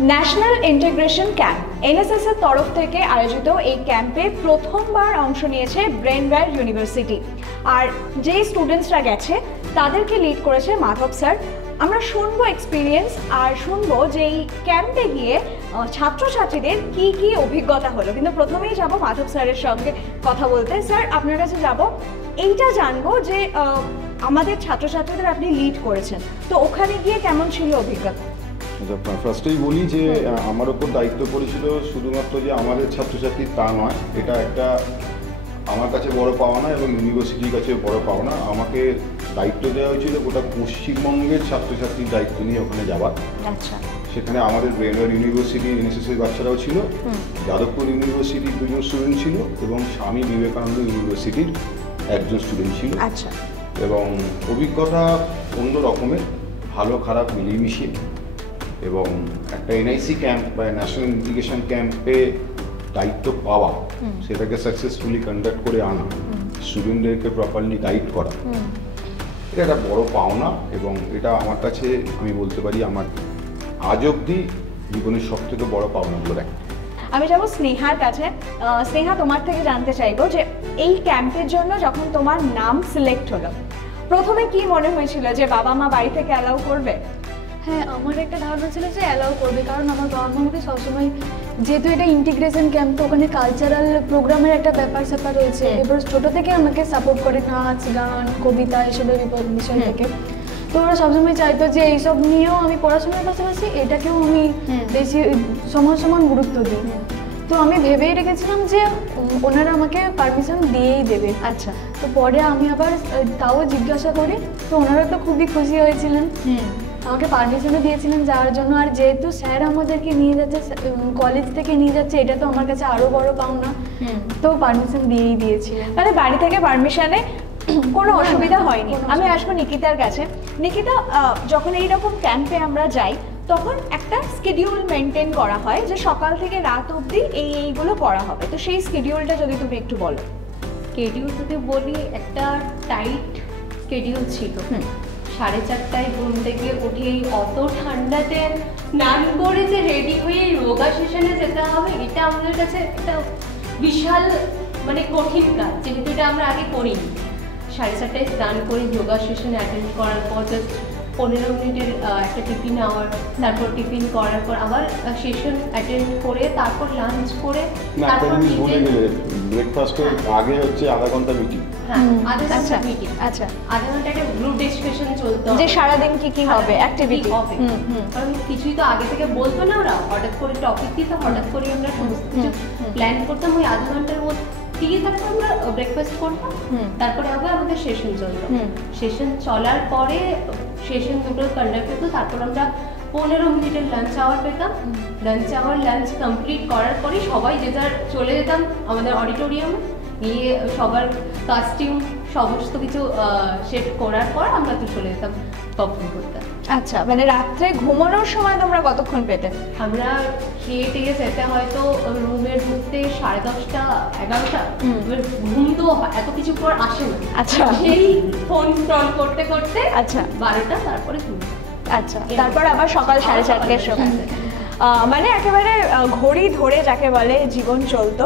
National integration camp NSS এর তরফ থেকে আয়োজিত এই ক্যাম্পে প্রথমবার অংশ নিয়েছে ব্রেনওয়্যার ইউনিভার্সিটি। আর যেই স্টুডেন্টসরা গেছে তাদেরকে লিড করেছে মাধব স্যার। আমরা শুনবো এক্সপিরিয়েন্স আর শুনবো যে এই ক্যাম্পে গিয়ে ছাত্রছাত্রীদের কি কি অভিজ্ঞতা হলো। কিন্তু প্রথমেই যাব মাধব স্যারের সঙ্গে কথা বলতে। স্যার, আপনার কাছে যাব, এইটা জানবো যে আমাদের ছাত্রছাত্রীদের আপনি লিড করেছেন, তো ওখানে গিয়ে কেমন ছিল অভিজ্ঞতা? ফার্স্টেই বলি যে আমার ওপর দায়িত্ব পড়েছিল শুধুমাত্র যে আমাদের ছাত্রছাত্রী তা নয়, এটা একটা আমার কাছে বড় পাওনা এবং ইউনিভার্সিটির কাছে বড় পাওনা। আমাকে দায়িত্ব দেওয়া হয়েছিল গোটা পশ্চিমবঙ্গের ছাত্রছাত্রীর দায়িত্ব নিয়ে ওখানে যাওয়ার। আচ্ছা। সেখানে আমাদের ব্রেনওয়্যার ইউনিভার্সিটি এনএসএসের বাচ্চারাও ছিল, যাদবপুর ইউনিভার্সিটির দুজন স্টুডেন্ট ছিল এবং স্বামী বিবেকানন্দ ইউনিভার্সিটির একজন স্টুডেন্ট ছিল। আচ্ছা। এবং অভিজ্ঞতা অন্য রকমের, ভালো খারাপ মিলিয়ে মিশিয়ে। এবং একটা এনআইসি ক্যাম্প বা ন্যাশনাল ইন্টিগ্রেশন ক্যাম্পে দায়িত্ব পাওয়া, সেটাকে সাকসেসফুলি কন্ডাক্ট করে আনা, স্টুডেন্টদেরকে প্রপারলি গাইড করা, এটা একটা বড় পাওনা। এবং এটা আমার কাছে, আমি বলতে পারি, আমার আজ অবধি জীবনের সব থেকে বড় পাওনাগুলো একটা। আমি যাবো স্নেহার কাছে। স্নেহা, তোমার থেকে জানতে চাইবো যে এই ক্যাম্পের জন্য যখন তোমার নাম সিলেক্ট হলো, প্রথমে কি মনে হয়েছিল যে বাবা মা বাড়ি থেকে অ্যালাউ করবে? হ্যাঁ, আমার একটা ধারণা ছিল যে অ্যালাউ করবে, কারণ আমার বাবা মা আমাকে সবসময়, যেহেতু এটা ইন্টিগ্রেশন ক্যাম্প, তো ওখানে কালচারাল প্রোগ্রামের একটা ব্যাপার স্যাপার রয়েছে, এবার ছোটো থেকে আমাকে সাপোর্ট করে নাচ গান কবিতা এসবের বিষয় থেকে। তো ওরা সবসময় চাইতো যে এইসব নিয়েও আমি পড়াশোনার পাশাপাশি এটাকেও আমি বেশি সমান সমান গুরুত্ব দিই। তো আমি ভেবেই রেখেছিলাম যে ওনারা আমাকে পারমিশন দিয়েই দেবে। আচ্ছা। তো পরে আমি আবার তাও জিজ্ঞাসা করি, তো ওনারা তো খুবই খুশি হয়েছিলেন, আমাকে পারমিশনও দিয়েছিলেন যাওয়ার জন্য। আর যেহেতু স্যার আমাদেরকে নিয়ে যাচ্ছে, কলেজ থেকে নিয়ে যাচ্ছে, এটা তো আমার কাছে আরও বড় পাওনা, তো পারমিশন দিয়েই দিয়েছিলেন। মানে বাড়ি থেকে পারমিশনে কোনো অসুবিধা হয়নি। আমি আসবো নিকিতার কাছে। নিকিতা, যখন এইরকম ক্যাম্পে আমরা যাই তখন একটা স্কেডিউল মেনটেন করা হয় যে সকাল থেকে রাত অবধি এইগুলো করা হবে, তো সেই স্কেডিউলটা যদি তুমি একটু বলো। স্কেডিউল যদি বলি, একটা টাইট স্কেডিউল ছিল। 4:30টায় ঘুম থেকে উঠেই অত ঠান্ডাতে স্নান করে যে রেডি হয়ে যোগা সেশনে যেতে হবে, এটা আমাদের কাছে একটা বিশাল কঠিন কাজ, যেহেতু এটা আমরা আগে করিনি। 4:30টায় স্নান করে যোগা সেশন অ্যাটেন্ড করার পর জাস্ট 15 মিনিটের একটা টিফিন আওয়ার, তারপর টিফিন করার পর আবার সেশন অ্যাটেন্ড করে তারপর লাঞ্চ করে তারপর ব্রেকফাস্টের আগে হচ্ছে আধা ঘন্টা মিটিং। হ্যাঁ, আধা ঘন্টা মিটিং। আচ্ছা। আধা ঘন্টা একটা গ্রুপ ডিসকাশন চলতো যে সারাদিন কি কি হবে, অ্যাক্টিভিটি হবে, কারণ কিছুই তো আগে থেকে বলতো না ওরা, হঠাৎ করে টপিক দিত, হঠাৎ করে আমরা সমস্ত কিছু প্ল্যান করতাম। ওই আধা ঘন্টার মধ্যে দিয়ে তারপর আমরা ব্রেকফাস্ট করতাম, তারপরে আবার আমাদের সেশন চলতো। সেশন চলার পরে সেশন দুটো কন্ডাক্ট হতো, তারপর আমরা 15 মিনিটের লাঞ্চ আওয়ার পেতাম। লাঞ্চ কমপ্লিট করার পরে সবাই যে যার চলে যেতাম আমাদের অডিটোরিয়ামে, গিয়ে সবার কাস্টিউম সমস্ত কিছু সেট করার পর আমরা তো চলে যেতাম পারফর্ম করতে। আচ্ছা, মানে রাত্রে ঘুমানোর সময় তোমরা কতক্ষণ পেতে? আমরা খেয়ে টেয়ে যেতে হয়তো রুমে ঢুকতে 10:30, 11টা। ঘুম তো এত কিছু পর আসে না। আচ্ছা। সেই ফোন স্ক্রল করতে করতে আচ্ছা 12টা, তারপরে ঘুম। আচ্ছা, তারপর আবার সকাল 4:30টার সময়। মানে একেবারে ঘড়ি ধরে যাকে বলে জীবন চলতো।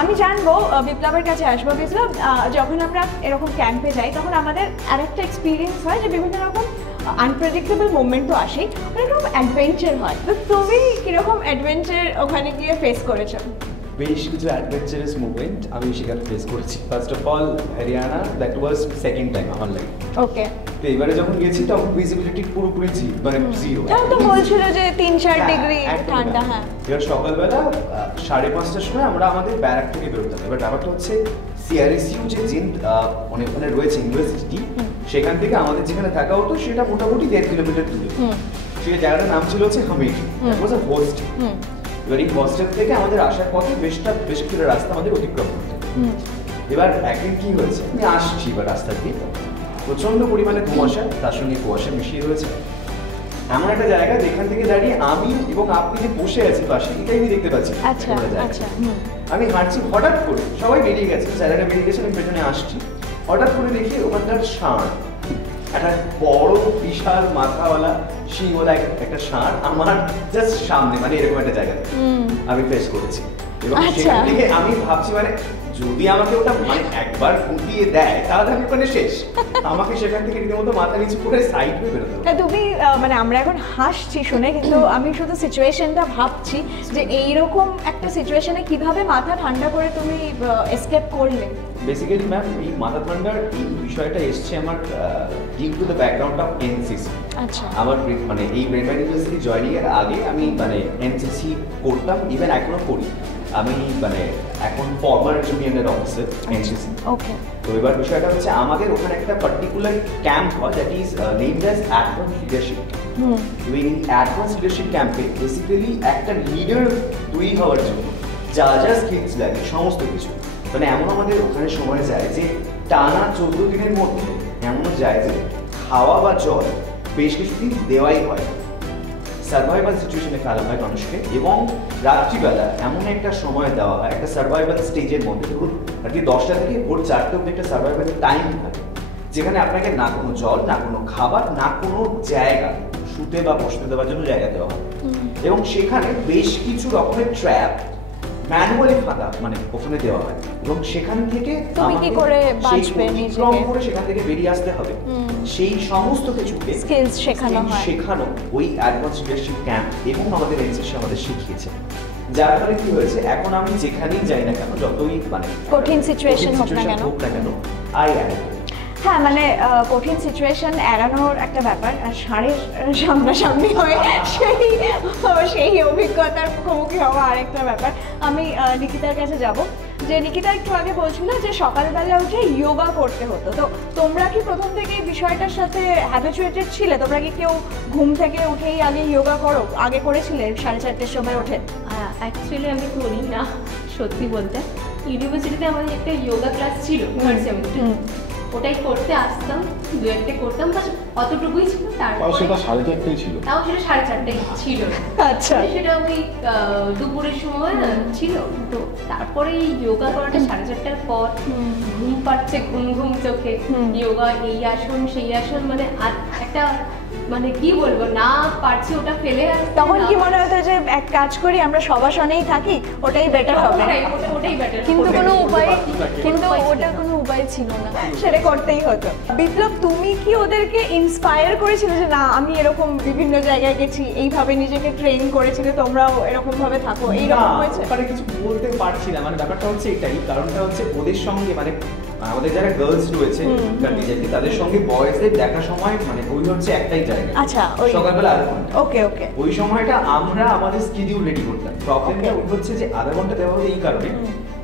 আমি জানবো, বিপ্লবের কাছে আসবো। বিপ্লব, যখন আমরা এরকম ক্যাম্পে যাই তখন আমাদের আরেকটা এক্সপিরিয়েন্স হয় যে বিভিন্ন রকম আনপ্রেডিক্টেবল মোমেন্ট তো আসেই, অনেক রকম অ্যাডভেঞ্চার হয়। তো তুমি কীরকম অ্যাডভেঞ্চার ওখানে গিয়ে ফেস করেছো? বেশ কিছু অ্যাডভেঞ্চারাস মুভমেন্ট আমি সেখানে ফেস করেছি। First of all Haryana, that was second time আমার লাইফ। ওকে। তো এবারে যখন গেছি তখন ভিজিবিলিটি পুরোপুরি জিরো। তখন তো বলছিল যে 3-4 ডিগ্রি ঠান্ডা। হ্যাঁ। এবার সকালবেলা 5:30টার সময় আমরা আমাদের ব্যারাক থেকে বেরোতাম। এবার ব্যাপারটা হচ্ছে সিআরএসইউ যে ওখানে রয়েছে ইউনিভার্সিটি, সেখান থেকে আমাদের যেখানে থাকা হতো সেটা মোটামুটি 1.5 কিলোমিটার দূরে। সেই জায়গাটার নাম ছিল হচ্ছে Hamid. That was a hostel. এবার এই হোস্টেল থেকে আমাদের আসার পথে বেশ কিছুটা রাস্তা আমাদের অতিক্রম করতে। এবার একদিন কি হয়েছে, আমি আসছি এবার রাস্তা দিয়ে, প্রচন্ড পরিমাণে কুয়াশা, তার সঙ্গে কুয়াশা মিশিয়ে রয়েছে। এমন একটা জায়গা যেখান থেকে দাঁড়িয়ে আমি এবং আপনি যে বসে আছি পাশে, এটাই আমি দেখতে পাচ্ছি। আচ্ছা আচ্ছা। আমি হাঁটছি, হঠাৎ করে সবাই বেরিয়ে গেছে, জায়গাটা বেরিয়ে গেছে, আমি পেছনে আসছি, হঠাৎ করে দেখি ওখানকার ষাঁড় একটা বড় বিশাল মাথাওয়ালা শিংওয়ালা একটা ষাঁড় আমার জাস্ট সামনে, মানে এরকম একটা জায়গাতে আমি ফেস করেছি। এবং সেখান থেকে আমি ভাবছি মানে যদি আমাকে ওটা মানে একবার ফুটিয়ে দেয় তাহলে আমি ওখানে শেষ। আমাকে সেখান থেকে রীতিমতো মাথা নিচু করে সাইড হয়ে বেরোতে হবে। তুমি মানে আমরা এখন হাসছি শুনে, কিন্তু আমি শুধু সিচুয়েশনটা ভাবছি যে এইরকম একটা সিচুয়েশনে কিভাবে মাথা ঠান্ডা করে তুমি এসকেপ করলে। বেসিক্যালি ম্যাম এই মাথা ঠান্ডার এই বিষয়টা এসছে আমার due to the background of NCC. আচ্ছা, আমার মানে এই ব্রেনওয়্যার ইউনিভার্সিটি জয়েনিং এর আগে আমি মানে এনসিসি করতাম, ইভেন এখনো করি। আমি মানে এখন ফর্মার জুনিয়র অফিসার এনসিসি। ওকে। তো এবার বিষয়টা হচ্ছে আমাদের ওখানে একটা পার্টিকুলার ক্যাম্প হয় that is named as advance leadership. এই অ্যাডভান্স লিডারশিপ ক্যাম্পে বেসিক্যালি একটা লিডার তৈরি হওয়ার জন্য যা যা স্কিলস লাগে সমস্ত কিছু, মানে এমন আমাদের ওখানে সময় যায় যে টানা 14 দিনের মধ্যে এমনও যায় যে খাওয়া বা জল বেশ কিছুদিন দেওয়াই হয়, সার্ভাইভাল সিচুয়েশনে ফেলা হয় মানুষকে। এবং রাত্রিবেলা এমন একটা সময় দেওয়া হয় একটা সার্ভাইভাল স্টেজের মধ্যে, ধরুন রাত্রি 10টা থেকে ভোর 4টে অব্দি একটা সার্ভাইভালের টাইম থাকে, যেখানে আপনাকে না কোনো জল, না কোনো খাবার, না কোনো জায়গা শুতে বা বসতে দেওয়ার জন্য জায়গা দেওয়া হয়। এবং সেখানে বেশ কিছু রকমের ট্র্যাপ ম্যানুয়ালি ফাঁকা মানে ওখানে দেওয়া হয়, এবং সেখান থেকে তুমি কি করে বাঁচবে নিজেকে, করে সেখান থেকে বেরিয়ে আসতে হবে। সেই সমস্ত কিছুকে স্কিলস শেখানো হয়, শেখানো ওই অ্যাডভান্স লিডারশিপ ক্যাম্প এবং আমাদের এনসিসি আমাদের শিখিয়েছে। যার ফলে কি হয়েছে, এখন আমি যেখানেই যাই না কেন, যতই মানে কঠিন সিচুয়েশন হোক না কেন, আই অ্যাম। হ্যাঁ, মানে কঠিন সিচুয়েশন এড়ানোর একটা ব্যাপার, আর ষাঁড়ের সামনাসামনি হয়ে সেই অভিজ্ঞতার মুখোমুখি হওয়া আরেকটা ব্যাপার। আমি নিকিতার কাছে যাব, যে নিকিতা একটু আগে বলছিল যে সকালবেলা উঠে যোগা করতে হতো, তো তোমরা কি প্রথম থেকে এই বিষয়টার সাথে হ্যাবিচুয়েটেড ছিলে? তোমরা কি কেউ ঘুম থেকে উঠেই আগে যোগা করো, আগে করেছিলে 4:30-র সময় ওঠে? অ্যাকচুয়ালি আমি করি না, সত্যি বলতে। ইউনিভার্সিটিতে আমাদের একটা যোগা ক্লাস ছিল ফার্স্ট সেমিস্টার, ওটাই করতে আসতাম, 2-1টা করতাম, বাস অতটুকুই ছিল। তারপর সেটা 4:30টাই ছিল, তাও সেটা 4:30টাই ছিল। আচ্ছা, সেটা ওই দুপুরের সময় ছিল। তো তারপরে এই যোগা করাটা 4:30টার পর ঘুম পাচ্ছে, ঘুম ঘুম চোখে, যোগা এই আসন সেই আসন, মানে আর একটা মানে কি বলবো, না পারছি ওটা ফেলে আসতে। তখন কি মনে হতো যে এক কাজ করি আমরা সবাসনেই থাকি, ওটাই বেটার হবে? ওটাই বেটার, কিন্তু কোনো উপায়, কিন্তু ওটা কোনো উপায় ছিল না, সেটা করতেই হতো। বিপ্লব, তুমি কি ওদেরকে ইন্সপায়ার করেছিলে যে না আমি এরকম বিভিন্ন জায়গায় গেছি, এইভাবে নিজেকে ট্রেন করেছিলে, তোমরাও এরকম ভাবে থাকো, এইরকম হয়েছে? মানে কিছু বলতে পারছি না, মানে ব্যাপারটা হচ্ছে এটাই, কারণটা হচ্ছে ওদের সঙ্গে মানে আমাদের যারা গার্লস রয়েছে কন্টিজেন্টে, তাদের সঙ্গে বয়েজদের দেখার সময় মানে ওই হচ্ছে একটাই জায়গা। আচ্ছা, সকালবেলা 1/2 ঘন্টা। ওকে ওকে। ওই সময়টা আমরা আমাদের শিডিউল রেডি করতাম। প্রবলেমটা ওই হচ্ছে যে 1/2 ঘন্টা দেওয়া হলো এই কারণে,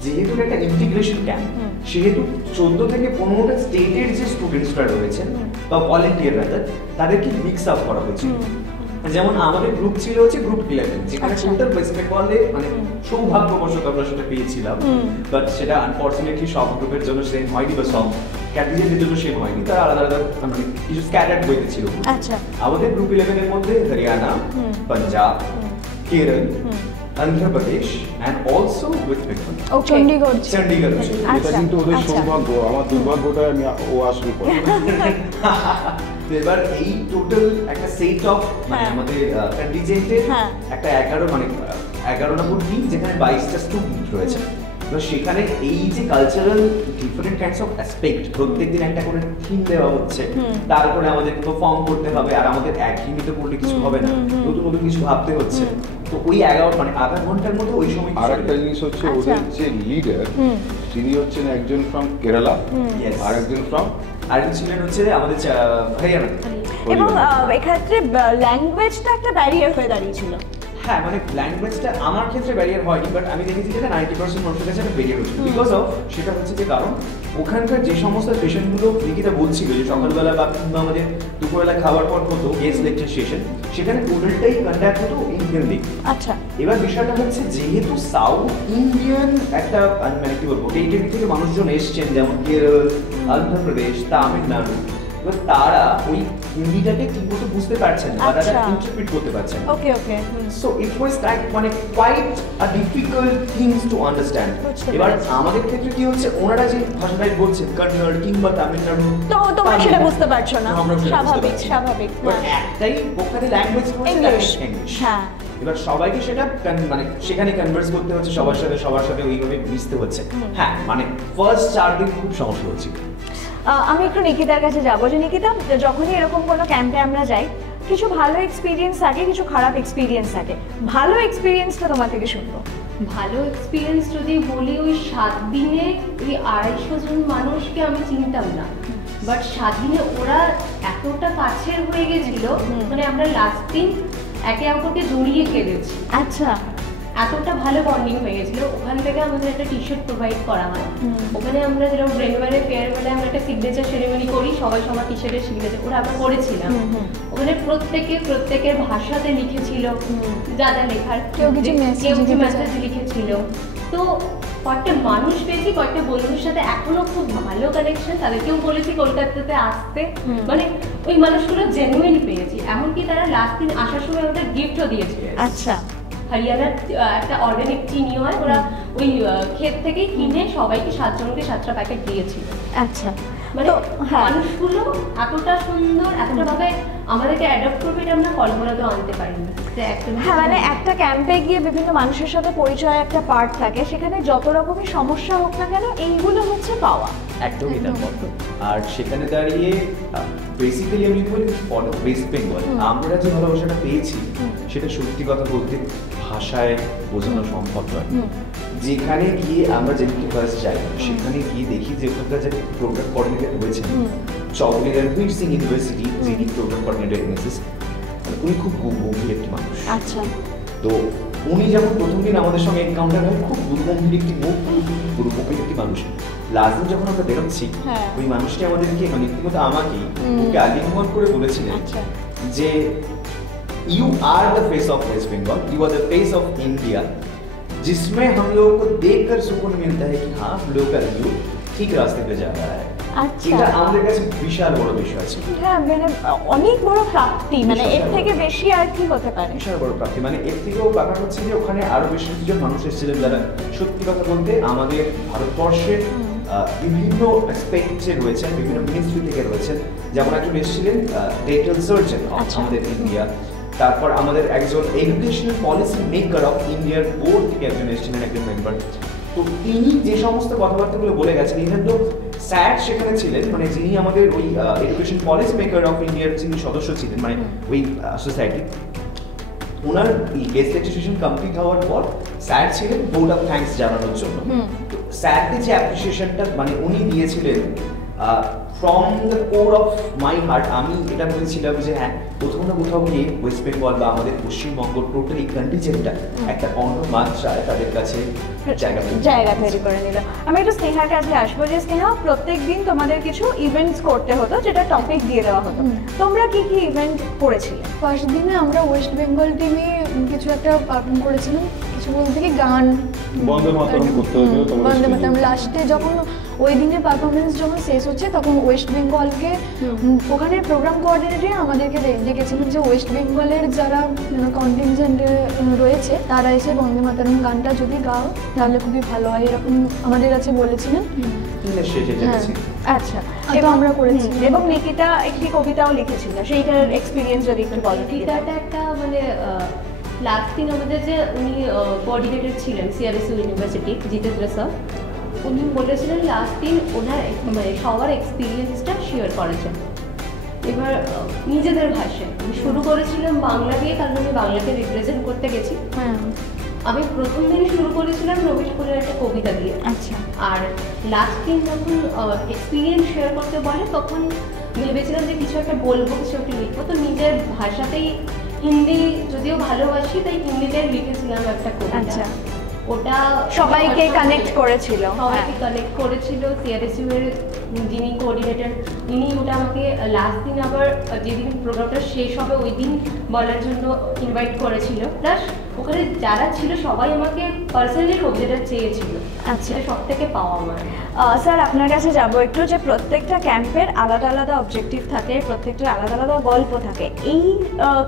যেহেতু একটা ইন্টিগ্রেশন ক্যাম্প, সেহেতু 14 থেকে 15টা স্টেটের যে স্টুডেন্টসরা রয়েছেন বা ভলেন্টিয়ার রাদার, তাদেরকে মিক্স আপ করা হয়েছে। যেমন আমাদের গ্রুপ ছিল হচ্ছে গ্রুপ 11, যেখানে টোটাল ওয়েস্ট বেঙ্গলে মানে সৌভাগ্যবশত আমরা সেটা পেয়েছিলাম, বাট সেটা আনফরচুনেটলি সব গ্রুপের জন্য সেম হয়নি, বা সব ক্যান্ডিডেটের জন্য সেম হয়নি, তারা আলাদা আলাদা মানে কিছু স্ক্যাটার্ড হয়েছে ছিল। আচ্ছা, আমাদের গ্রুপ 11 এর মধ্যে হরিয়ানা, পাঞ্জাব, কেরল, অন্ধ্রপ্রদেশ এন্ড অলসো ওয়েস্ট বেঙ্গল, চণ্ডীগড়। এটা কিন্তু ওদের সৌভাগ্য, আমার দুর্ভাগ্যটা আমি ও আসবে পরে। তো এবার এই টোটাল একটা সেট অফ মানে আমাদের কন্টিজেন্টের একটা 11 নম্বর টিম, যেখানে 22টা স্টুডেন্ট রয়েছে। এবার সেখানে এই যে cultural different kinds of aspect, প্রত্যেকদিন একটা করে থিম দেওয়া হচ্ছে, তারপরে আমাদের পারফর্ম করতে হবে, আর আমাদের একঘেয়েমিতে করলে কিছু হবে না, নতুন নতুন কিছু ভাবতে হচ্ছে। তো ওই 11 মানে 1/2 ঘন্টার মধ্যে ওই সময়। আর একটা জিনিস হচ্ছে ওদের যে লিডার, তিনি হচ্ছেন একজন ফ্রম কেরালা, আর একজন ফ্রম আরেকজন ছিলেন হচ্ছে আমাদের হরিয়ানা। এবং এক্ষেত্রে ল্যাঙ্গুয়েজটা একটা ব্যারিয়ার হয়ে দাঁড়িয়েছিল। হ্যাঁ, মানে ল্যাঙ্গুয়েজটা আমার ক্ষেত্রে ব্যারিয়ার হয়নি, বাট আমি দেখেছি যেটা 90% মানুষের কাছে একটা ব্যারিয়ার হচ্ছে। বিকজ অফ সেটা হচ্ছে যে কারণ ওখানকার যে সমস্ত পেশেন্টগুলো নিকিতা বলছিল যে সকালবেলা বা আমাদের দুপুরবেলা খাবার পর হতো গেস্ট লেকচার সেশন, সেখানে টোটালটাই কন্ডাক্ট হতো ইন হিন্দি। আচ্ছা, এবার বিষয়টা হচ্ছে যেহেতু সাউথ ইন্ডিয়ান একটা মানে কি বলবো টেরিটরি থেকে মানুষজন এসছেন, যেমন কেরল, অন্ধ্রপ্রদেশ, তামিলনাড়ু, এবার তারা ওই হিন্দিটাকে ঠিকমতো বুঝতে পারছেন না, আচ্ছা। তারা ইন্টারপ্রিট করতে পারছেন না। ওকে ওকে সো ইট ওয়াজ মানে quite a difficult things to understand. বুঝতে এবার পেরেছি। আমাদের ক্ষেত্রে কি হচ্ছে, ওনারা যে ভাষাটাই বলছেন কন্নড় কিংবা তামিলনাড়ু, তো তোমরা সেটা বুঝতে পারছো না, আমরা সেটা বুঝতে স্বাভাবিক পারছি না। স্বাভাবিক But একটাই ওখানে ল্যাঙ্গুয়েজ হচ্ছে ইংলিশ। ইংলিশ। হ্যাঁ এবার সবাইকে সেটা মানে সেখানে কনভার্স করতে হচ্ছে, সবার সাথে ওইভাবে মিশতে হচ্ছে। হ্যাঁ মানে ফার্স্ট 4 দিন খুব সমস্যা হচ্ছিল। আমি একটু নিকিতার কাছে যাবো, যে নিকিতা, যখনই এরকম কোনো ক্যাম্পে আমরা যাই, কিছু ভালো এক্সপিরিয়েন্স থাকে, কিছু খারাপ এক্সপিরিয়েন্স থাকে। ভালো এক্সপিরিয়েন্সটা তোমার থেকে শুনবো। ভালো এক্সপিরিয়েন্স যদি বলি, ওই 7 দিনে ওই 250 জন মানুষকে আমি চিনতাম না, বাট 7 দিনে ওরা এতটা কাছের হয়ে গেছিল, মানে আমরা লাস্ট দিন একে অপরকে জড়িয়ে খেলেছি, আচ্ছা এতটা ভালো বন্ডিং হয়ে গেছিল। ওখান থেকে আমাদের একটা টি শার্ট প্রোভাইড করা হয়, ওখানে আমরা যেরকম ব্রেনওয়্যারে ফেয়ারওয়েলে আমরা একটা সিগনেচার সেরেমনি করি, সবাই সবার টি শার্টের সিগনেচার ওরা আমরা করেছিলাম। ওখানে প্রত্যেকের ভাষাতে লিখেছিল যা যা লেখার, কেউ কিছু মেসেজ লিখেছিল। তো কয়েকটা মানুষ পেয়েছি, কয়েকটা বন্ধুর সাথে এখনো খুব ভালো কানেকশন, তাদেরকেও বলেছি কলকাতাতে আসতে, মানে ওই মানুষগুলো জেনুইন পেয়েছি। এমনকি তারা লাস্ট দিন আসার সময় আমাদের গিফটও দিয়েছিল। আচ্ছা হরিয়ানার একটা অর্গানিক চিনি হয়, ওরা ওই ক্ষেত থেকেই কিনে সবাইকে 7 জনকে 7টা প্যাকেট দিয়েছিল। আচ্ছা মানে তো হ্যাঁ মানুষগুলো এতটা সুন্দর, এতটা ভাবে আমাদেরকে অ্যাডপ্ট করবে, এটা আমরা কল্পনাতেও আনতে পারিনি। যে হ্যাঁ মানে একটা ক্যাম্পে গিয়ে বিভিন্ন মানুষের সাথে পরিচয় একটা পার্ট থাকে, সেখানে যত রকমের সমস্যা হোক না কেন, এইগুলো হচ্ছে পাওয়া। একদমই তার মতো। আর সেখানে দাঁড়িয়ে বেসিক্যালি আমি যদি বলি ফর ওয়েস্ট বেঙ্গল, আমরা যে ভালোবাসাটা পেয়েছি সেটা সত্যি কথা বলতে ভাষায় বোঝানো সম্ভব নয়। যেখানে গিয়ে আমরা যেদিকে ফার্স্ট যাই, সেখানে গিয়ে দেখি যে ওখানকার যে প্রোগ্রাম কোঅর্ডিনেটর রয়েছেন চৌধুরী রণবীর সিং ইউনিভার্সিটি, যিনি প্রোগ্রাম কোঅর্ডিনেটর এনএসএস, উনি খুব গম্ভীর একটি মানুষ। আচ্ছা তো উনি যখন প্রথম দিন আমাদের সঙ্গে এনকাউন্টার হয়, খুব দুর্গম্ভীর একটি মুখ, দুর্গম্ভীর একটি মানুষ। লাস্ট দিন যখন আমরা বেরোচ্ছি, ওই মানুষটি আমাদেরকে মানে রীতিমতো আমাকেই ওকে আলিঙ্গন করে বলেছিলেন যে you are the face of West Bengal, you are the face of India, जिसमें हम लोगों को देखकर सुकून मिलता है कि हाँ लोकल यूथ ठीक रास्ते पे जा रहा है। এটা আমাদের কাছে বিশাল বড় বিষয় ছিল। হ্যাঁ মানে অনেক বড় প্রাপ্তি, মানে এর থেকে বেশি আর কি হতে পারে। বিশাল বড় প্রাপ্তি, মানে এর থেকেও ব্যাপার হচ্ছে যে ওখানে আরো বেশ কিছু মানুষ এসেছিলেন যারা সত্যি কথা বলতে আমাদের ভারতবর্ষের বিভিন্ন অ্যাসপেক্টে রয়েছেন, বিভিন্ন মিনিস্ট্রি থেকে রয়েছেন। যেমন একজন এসেছিলেন ডেন্টাল সার্জন আমাদের ইন্ডিয়া, তারপর আমাদের একজন এডুকেশনাল পলিসি মেকার অফ ইন্ডিয়ার বোর্ড থেকে একজন এসেছিলেন, একজন মেম্বার। তো তিনি যে সমস্ত কথাবার্তাগুলো বলে গেছেন, ইভেন তো স্যার সেখানে ছিলেন, মানে যিনি আমাদের ওই এডুকেশন পলিসি মেকার অফ ইন্ডিয়ার যিনি সদস্য ছিলেন, মানে ওই সোসাইটি, ওনার গেস্ট লেজিসলেশন কমপ্লিট হওয়ার পর স্যার ছিলেন ভোট অফ থ্যাঙ্কস জানানোর জন্য। তো স্যারকে যে অ্যাপ্রিসিয়েশনটা মানে উনি দিয়েছিলেন from the core of my heart, আমি এটা বলেছিলাম যে হ্যাঁ কোথাও না কোথাও গিয়ে ওয়েস্ট বেঙ্গল বা আমাদের পশ্চিমবঙ্গ টোটালি কন্টিজেন্টটা একটা অন্য মাত্রায় তাদের কাছে জায়গা তৈরি করে নিল। আমি একটু স্নেহার কাছে আসবো, যে স্নেহা, প্রত্যেকদিন তোমাদের কিছু ইভেন্টস করতে হতো, যেটা টপিক দিয়ে দেওয়া হতো। তোমরা কি কি ইভেন্ট করেছিলে? ফার্স্ট দিনে আমরা ওয়েস্ট বেঙ্গল টিমে কিছু একটা পারফর্ম করেছিলাম, কিছু বলতে কি গান, বন্দে মাতরম করতে হতো। বন্দে মাতরম লাস্টে যখন ওই দিনের পারফরমেন্স যখন শেষ হচ্ছে, তখন ওয়েস্ট বেঙ্গলকে ওখানে প্রোগ্রাম কোঅর্ডিনেটর আমাদেরকে ডেকেছিলেন যে ওয়েস্ট বেঙ্গলের যারা কন্টিনজেন্ট রয়েছে তারা এসে বন্দে মাতরম গানটা যদি গাও তাহলে খুবই ভালো হয়, এরকম আমাদের কাছে বলেছিলেন। আচ্ছা, এবং আমরা করেছি। এবং নিকিতা একটি কবিতাও লিখেছিল, সেইটার এক্সপিরিয়েন্স যদি একটু বলো। নিকিতাটা একটা মানে লাস্ট দিন আমাদের যে উনি কোঅর্ডিনেটর ছিলেন সিআরএসইউ ইউনিভার্সিটি, জিতেন্দ্র স্যার, উনি বলেছিলেন লাস্ট দিন ওনার মানে সবার এক্সপিরিয়েন্সটা শেয়ার করেছেন। এবার নিজেদের ভাষায় শুরু করেছিলাম বাংলা দিয়ে, কারণ আমি বাংলাকে রিপ্রেজেন্ট করতে গেছি। আমি প্রথম দিন শুরু করেছিলাম রবিশপুরের একটা কবিতা দিয়ে। আচ্ছা, আর লাস্ট দিন যখন এক্সপিরিয়েন্স শেয়ার করতে বলে, তখন ভেবেছিলাম যে কিছু একটা বলবো, কিছু একটা লিখবো, তো নিজের ভাষাতেই, হিন্দি যদিও ভালোবাসি তাই হিন্দিতে লিখেছিলাম একটা কবিতা। ওটা সবাইকে কানেক্ট করেছিল, সবাইকে কানেক্ট করেছিল। সিআরএসইউ এর যিনি কোঅর্ডিনেটর, তিনি ওটা আমাকে লাস্ট দিন আবার যেদিন প্রোগ্রামটা শেষ হবে ওই দিন বলার জন্য ইনভাইট করেছিল। প্লাস ওখানে যারা ছিল সবাই আমাকে পার্সোনালি খুব যেটা চেয়েছিল, আচ্ছা। সেটা সব থেকে পাওয়া আমার। স্যার আপনার কাছে যাবো একটু, যে প্রত্যেকটা ক্যাম্পের আলাদা আলাদা অবজেক্টিভ থাকে, প্রত্যেকটা আলাদা আলাদা গল্প থাকে। এই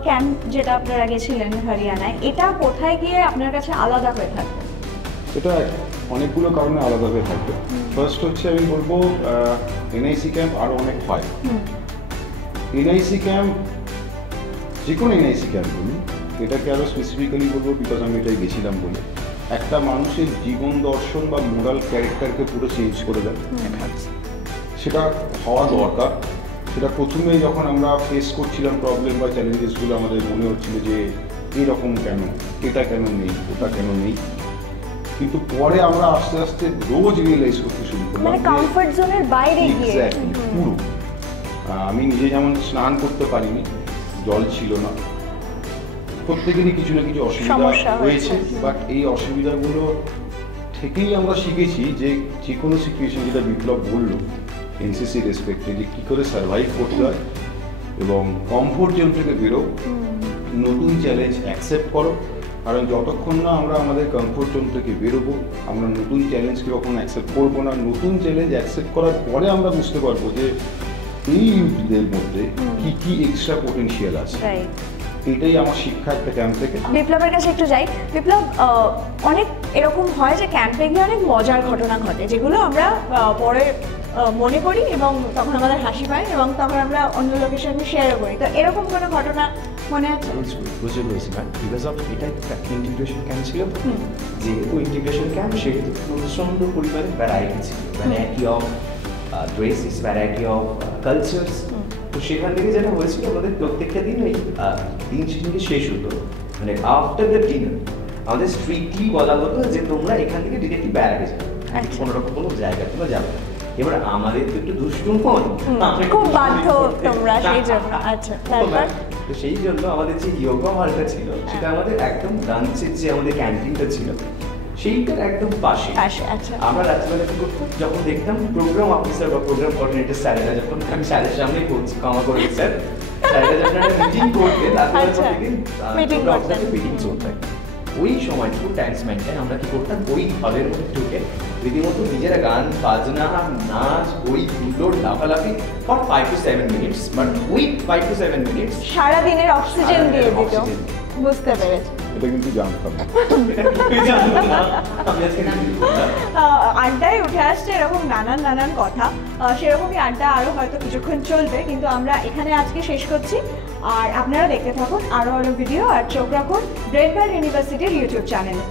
ক্যাম্প যেটা আপনারা গেছিলেন হরিয়ানায়, এটা কোথায় গিয়ে আপনার কাছে আলাদা হয়ে থাকবে? এটা অনেকগুলো কারণে আলাদা হয়ে থাকবে। ফার্স্ট হচ্ছে আমি বলবো এনআইসি ক্যাম্প আরও অনেক হয়। এনআইসি ক্যাম্প, যে কোনো এনআইসি ক্যাম্প বলুন, এটাকে আরও স্পেসিফিক্যালি বলবো বিকজ আমি এটাই গেছিলাম বলে, একটা মানুষের জীবন দর্শন বা মোরাল ক্যারেক্টারকে পুরো চেঞ্জ করে দেয়। সেটা হওয়া দরকার। সেটা প্রথমে যখন আমরা ফেস করছিলাম প্রবলেম বা চ্যালেঞ্জেসগুলো, আমাদের মনে হচ্ছিল যে এরকম কেন, এটা কেন নেই, ওটা কেন নেই, কিন্তু পরে আমরা আস্তে আস্তে রোজ রিয়েলাইজ করতে শুরু করলাম, মানে কমফর্ট জোনের বাইরে গিয়ে। এক্স্যাক্টলি, পুরো। আমি নিজে যেমন স্নান করতে পারিনি, জল ছিল না, প্রত্যেকেরই কিছু না কিছু অসুবিধা হয়েছে, বাট এই অসুবিধাগুলো থেকেই আমরা শিখেছি যে যে কোনো সিচুয়েশন, যেটা বিপ্লব বললো এনসিসি রেসপেক্টে, যে কী করে সার্ভাইভ করতে হয় এবং কমফোর্ট জোন থেকে বেরো, নতুন চ্যালেঞ্জ অ্যাকসেপ্ট করো। কারণ যতক্ষণ না আমরা আমাদের কমফোর্ট জোন থেকে বেরোবো, আমরা নতুন চ্যালেঞ্জকে কখনো অ্যাকসেপ্ট করবো না। নতুন চ্যালেঞ্জ অ্যাকসেপ্ট করার পরে আমরা বুঝতে পারবো যে এই ইউথদের মধ্যে কি কি এক্সট্রা পোটেনশিয়াল আছে। এটাই আমার শিক্ষা একটা ক্যাম্প থেকে। বিপ্লবের কাছে একটু যাই। বিপ্লব, অনেক এরকম হয় যে ক্যাম্পে গিয়ে অনেক মজার ঘটনা ঘটে, যেগুলো আমরা পরে মনে করি এবং তখন আমাদের হাসি পায় এবং তখন আমরা অন্য লোকের সঙ্গে শেয়ারও করি। তো এরকম কোনো ঘটনা মনে আছে? বুঝতে পেরেছি ম্যাম, বিকজ অফ এটাই একটা ইন্টিগ্রেশন ক্যাম্প ছিল। যেহেতু ইন্টিগ্রেশন ক্যাম্প, সেহেতু প্রচণ্ড পরিমাণে ভ্যারাইটি ছিল, variety of dresses, variety of cultures. তো সেখান থেকে যেটা হয়েছিল, আমাদের প্রত্যেকটা দিন ওই দিন সেদিনকে শেষ হতো, মানে আফটার দ্য ডিনার আমাদের স্ট্রিক্টলি বলা হতো যে তোমরা এখান থেকে ডিরেক্টলি ব্যারাকে যাবে, কোনো রকম কোনো জায়গায় তোমরা যাবে। এবার আমাদের তো একটু দুষ্টু মন, খুব বাধ্য তোমরা সেই জন্য। আচ্ছা, তারপর তো সেই জন্য আমাদের যে ইয়োগা হলটা ছিল, সেটা আমাদের একদম লাঞ্চের যে আমাদের ক্যান্টিনটা ছিল সেইটার একদম পাশে। আচ্ছা, আমরা রাত্রিবেলা কি করতাম, যখন দেখতাম প্রোগ্রাম অফিসার বা প্রোগ্রাম কোঅর্ডিনেটর স্যারেরা, যখন আমি স্যারের সামনেই করছি ক্ষমা করে স্যার, স্যারেরা যখন একটা মিটিং করতে, মিটিং চলতে, ওই সময়টুকু টাইম স্পেন্ডে আমরা কি করতাম, ওই হলের মধ্যে ঢুকে রীতিমতো নিজেরা গান বাজনা, নাচ, ওই দুটোর লাফালাফি ফর 5 to 7 minutes, বাট ওই 5 to 7 minutes সারাদিনের অক্সিজেন দিয়ে দিত। বুঝতে পেরেছি। এটা কিন্তু জানতাম না। আড্ডায় উঠে আসছে এরকম নানান কথা, সেরকমই আড্ডা আরও হয়তো কিছুক্ষণ চলবে, কিন্তু আমরা এখানে আজকে শেষ করছি। আর আপনারা দেখতে থাকুন আরও ভিডিও, আর চোখ রাখুন ব্রেনওয়্যার ইউনিভার্সিটির ইউটিউব চ্যানেলে।